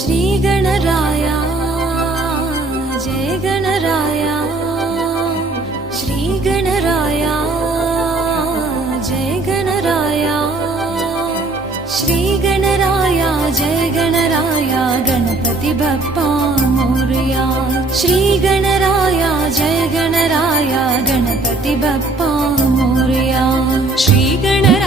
श्री गणराया जय गणराया, श्री गणराया जय गणराया, श्री गणराया जय गणराया, गणपती बाप्पा मोरया। श्री गणराया जय गणराया, गणपती बाप्पा मोरया। श्री गण